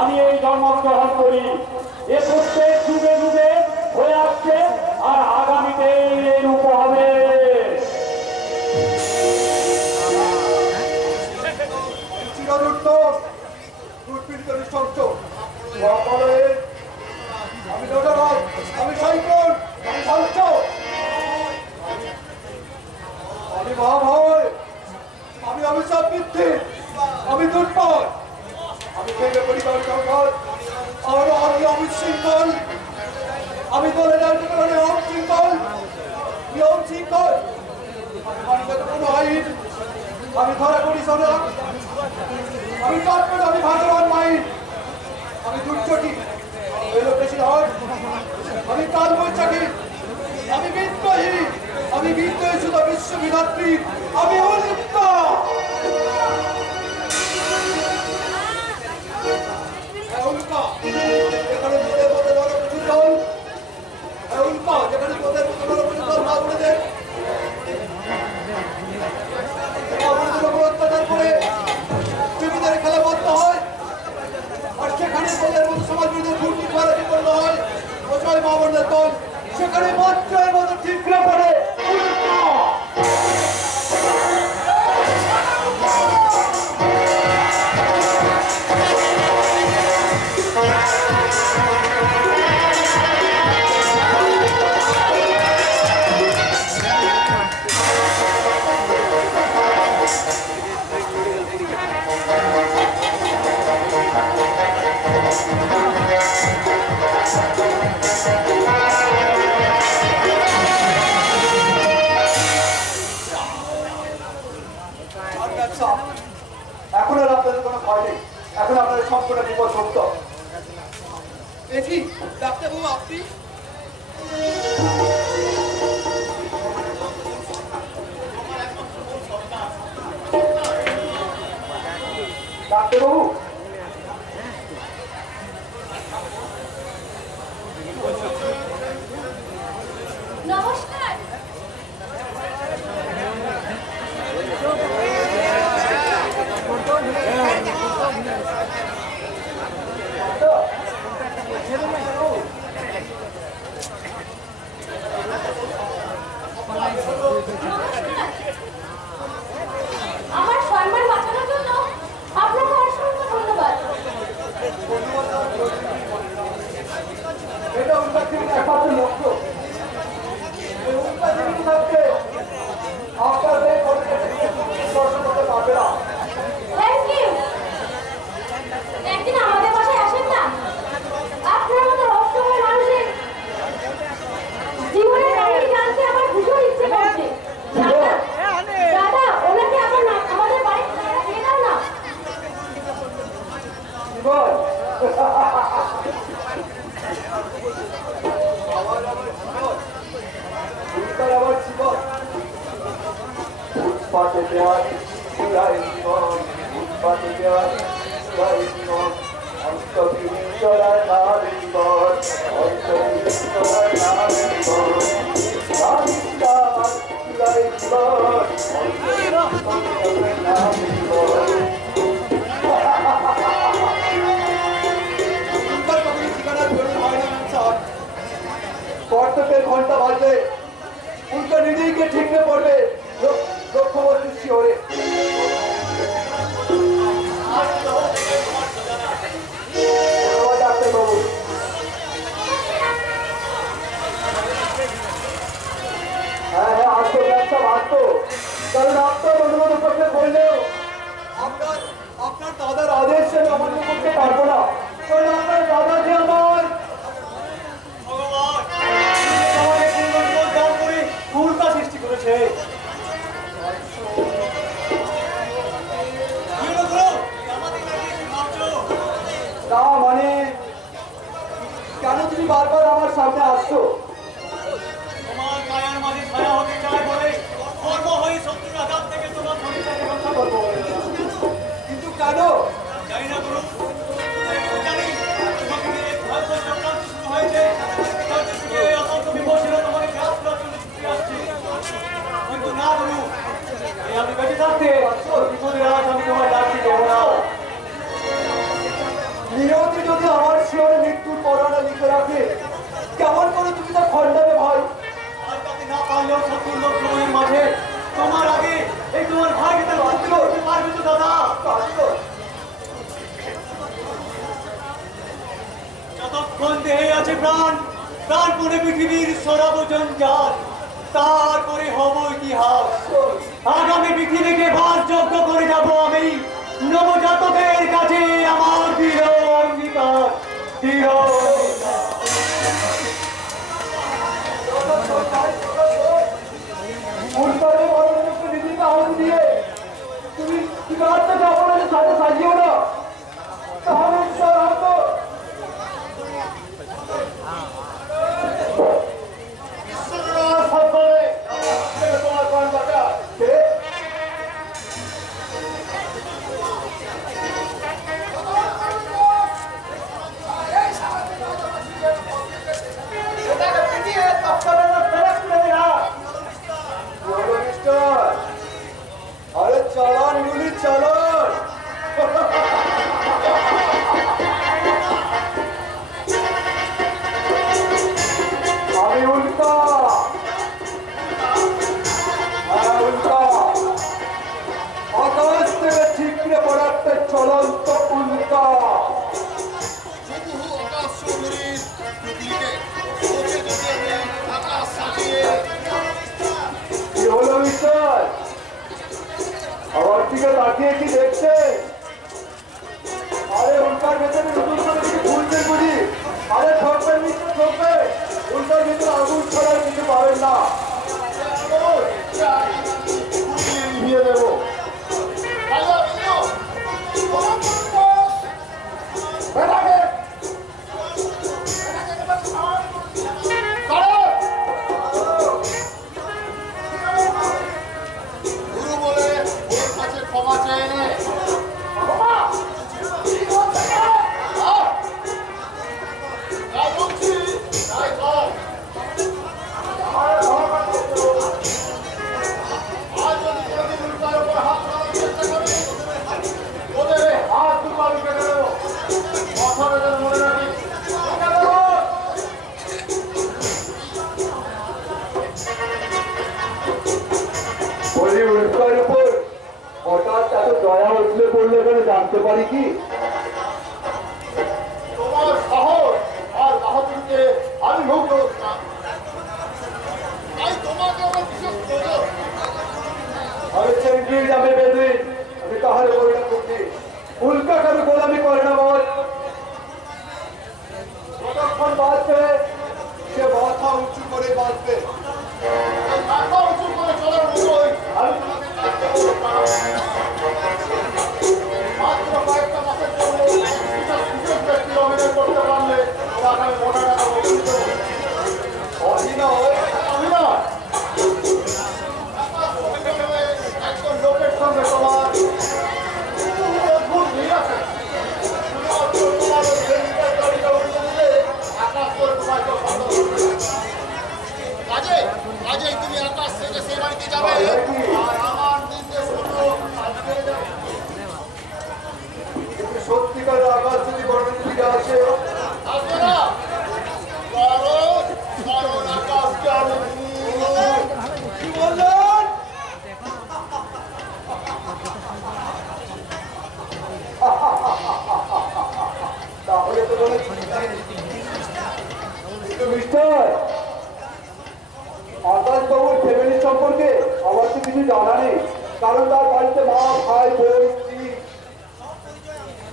আমি এই জন্মগ্রহণ করি। এ প্রত্যেক যুগে যুগে হয়ে আসছে আর আগামীতে রূপ হবে। আমি মহাভয়, আমি অভিশাপ বৃদ্ধি, আমি দুর্বল, আমি ভেঙে পরিবার সংকট, আমি অবিশৃঙ্খল, আমি দলে রাজনীতি অশৃঙ্খল, নিয়ম শৃঙ্খল, আমি কোনো আইন, আমি ধরা করি সোনা, আমি তৎপর, আমি ভাগ্যবান মাইন, আমি দুর্যোগী, বেশি হয়, আমি কাল বৈশাখী, আমি বিদ্রোহী, আমি বিদ্রোহী শুধু বিশ্ববিধাত্রী, আমি অলিপ্ত। যেখানে তোদের মধ্যে নরপ্রচুর দল, যেখানে তোদের মধ্যে নরপ্রচুর দল না উঠে দেয়, অত্যাচার করে জমিদের খেলা বন্ধ হয়, আর সেখানে তোদের মধ্যে সমাজ বিরোধী দুর্নীতি করাটি করতে হয়, প্রচয় মামলার দল সেখানে মাত্রের মতো ঠিক পড়ে। সম্পূর্ণ বিপদমুক্ত। দেখি ডাক্তারবাবু আপনি ডাক্তারবাবু নমস্কার। আমার সম্মান বাঁচানোর জন্য আপনাকে অসংখ্য ধন্যবাদ। এটা উনকার জীবনে একমাত্র লক্ষ্য। এই উনকার জীবন থাকতে আপনাদের দর্শন করতে পারবে না। Thank you. একদিন আমাদের বাসায় আসেন না? আপনার মতো রহস্যময় মানুষের জীবনের কাহিনী জানতে আমার ভীষণ ইচ্ছে করছে। দাদা, ওনাকে আমার না আমাদের বাড়িতে নিয়ে যাও না। জীবন আমার জীবন উৎপাতে দেওয়ার পুরাই জীবন উৎপাতে দেওয়ার পুরাই জীবন অন্তবিহীন চলার নাম জীবন অন্তবিহীন চলার নাম জীবন পুরাই জীবন অন্তবিহীন নাম জীবন কর্তব্যের ঘন্টা বাজলে উল্টো নিজেই গিয়ে ঠিকরে পড়বে লক্ষ্যবর্তী শিওরে। ডাক্তারবাবু হ্যাঁ হ্যাঁ আসতো ব্যবসা আসতো, কারণ আপনার অনুমোদন করতে বললেও আপনার দাদার আদেশ আমি অমান্য করতে পারবো না, কারণ আপনার দাদা যে আমার ভুলটা সৃষ্টি করেছে। না মানে কেন তুমি বারবার আমার সামনে আসছো? তোমার কায়ার মাঝে ছায়া হতে চায় বলে কর্ম হয়ে শত্রুর আঘাত থেকে তোমার শরীরটাকে রক্ষা করবো। কিন্তু কেন? জানি না গুরু, জানি তোমাকে নিয়ে ভয়ঙ্কর চক্রান্ত শুরু হয়েছে। তার থেকে অত্যন্ত বিপজ্জনক তোমাকে গ্রাস করার জন্য ছুটে আসছে। কিন্তু না গুরু, এই আমি বেঁচে থাকতে ওর বিপদের আজ আমি তোমার ডাকতে দেবো না। নিয়তি যদি আমার শিওরে মৃত্যুর পরানা লিখে রাখে, কেমন করে তুমি তা খণ্ডাবে ভাই? আর তাকে না পারলেও শত্রুর লোক সময়ের মাঝে তোমার আগে এই তোমার ভাইকে তার মুক্তি করতে পারবে তো দাদা? যতক্ষণ দেহে আছে প্রাণ, প্রাণপণে পৃথিবীর সরাব জঞ্জাল, তারপরে হব ইতিহাস। আগামী পৃথিবীকে বাসযোগ্য করে যাব আমি। নবজাতকের কাছে আমার দৃঢ় অঙ্গীকার, দৃঢ় অঙ্গীকার। উল্টারে বড়কে নিজেকে আহুতি দিয়ে তুমি আত্মাকে অপরাধের সাথে সাজিও না, তাহলে ঈশ্বর হয়তো তোমার প্রাণ বাঁচা। আরে চালান গুলি চালান। আমি উল্টা, উল্টা আকাশ থেকে ঠিকরে পড়াতে চলন্ত উল্টা। কি হলো মিস্টার? আমার দিকে তাকিয়ে কি দেখছে? আরে উল্টার ভেতরে নতুন করে কিছু ভুলছেন বুঝি? আরে ঠকবেন মিস্টার ঠকবে, উল্টার ভেতরে আগুন ছড়ার কিছু পাবেন না। নিভিয়ে দেবো। বলি উল্কার উপর হঠাৎ এত দয়া উঠলে পড়লে কেন জানতে পারি কি? তোমার সাহস আর বাহাদুরকে আমি ভোগ করছি না। তাই তোমাকে আমার বিশেষ প্রয়োজন। আমি চেঙ্গির যাবে বেদুইন, আমি কাহার পরিণাম করছি। উল্কা কেন গোলামি করে না বল? যতক্ষণ বাঁচবে সে মাথা উঁচু করে বাঁচবে। এই মাথা উঁচু করে চলার মতোই আমি তোমাকে কাজ দেবো না। মাত্র কয়েকটা মাসের জন্য বিশেষ ব্যক্তির অভিনয় করতে পারলে তোমাকে আমি মোটা টাকা বসে দেবো। অভিনয় অভিনয় একজন লোকের সঙ্গে তোমার অদ্ভুত মিল আছে। শুধুমাত্র তোমার ওই প্রেমিকার গাড়িটা উড়িয়ে দিলে আকাশ করে তোমাকে পছন্দ করবে। কাজেই তুমি আকাশ থেকে সেই বাড়িতে যাবে আর আমার নির্দেশ মতো কাজ করে যাবে। কিন্তু সত্যিকার আকাশ যদি বর্ণের দিকে আসে, আসবে না, কারণ আকাশকে আমি কি বললেন? তাহলে তো বলে মিস্টার আকাশ বাবুর ফ্যামিলি সম্পর্কে আমার তো কিছু জানা নেই, কারণ তার বাড়িতে মা, ভাই, বোন, স্ত্রী।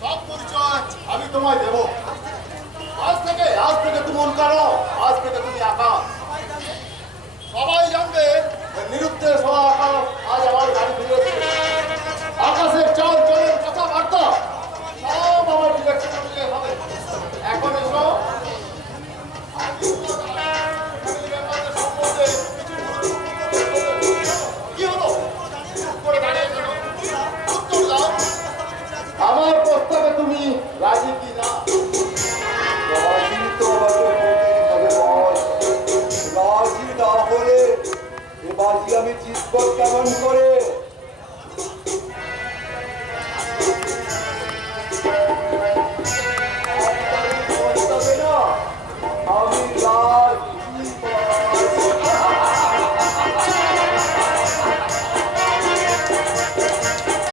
সব পরিচয় আমি তোমায় দেব। আজ থেকে তুমি অনকারো, আজ থেকে তুমি আকাশ। সবাই জানবে নিরুদ্দেশ হওয়া আকাশ আজ আমার গাড়ি ফিরেছে। আকাশের চাল চলের কথাবার্তা সব আমার ডিরেকশন অনুযায়ী হবে। এখন এসো, কি হলো? চুপ করে দাঁড়িয়ে গেল। উত্তর দাও, আমার প্রস্তাবে তুমি রাজি কি না? রাজি তো আমাকে বলতেই হবে বস। রাজি না হলে এ বাজি আমি জিতব কেমন করে?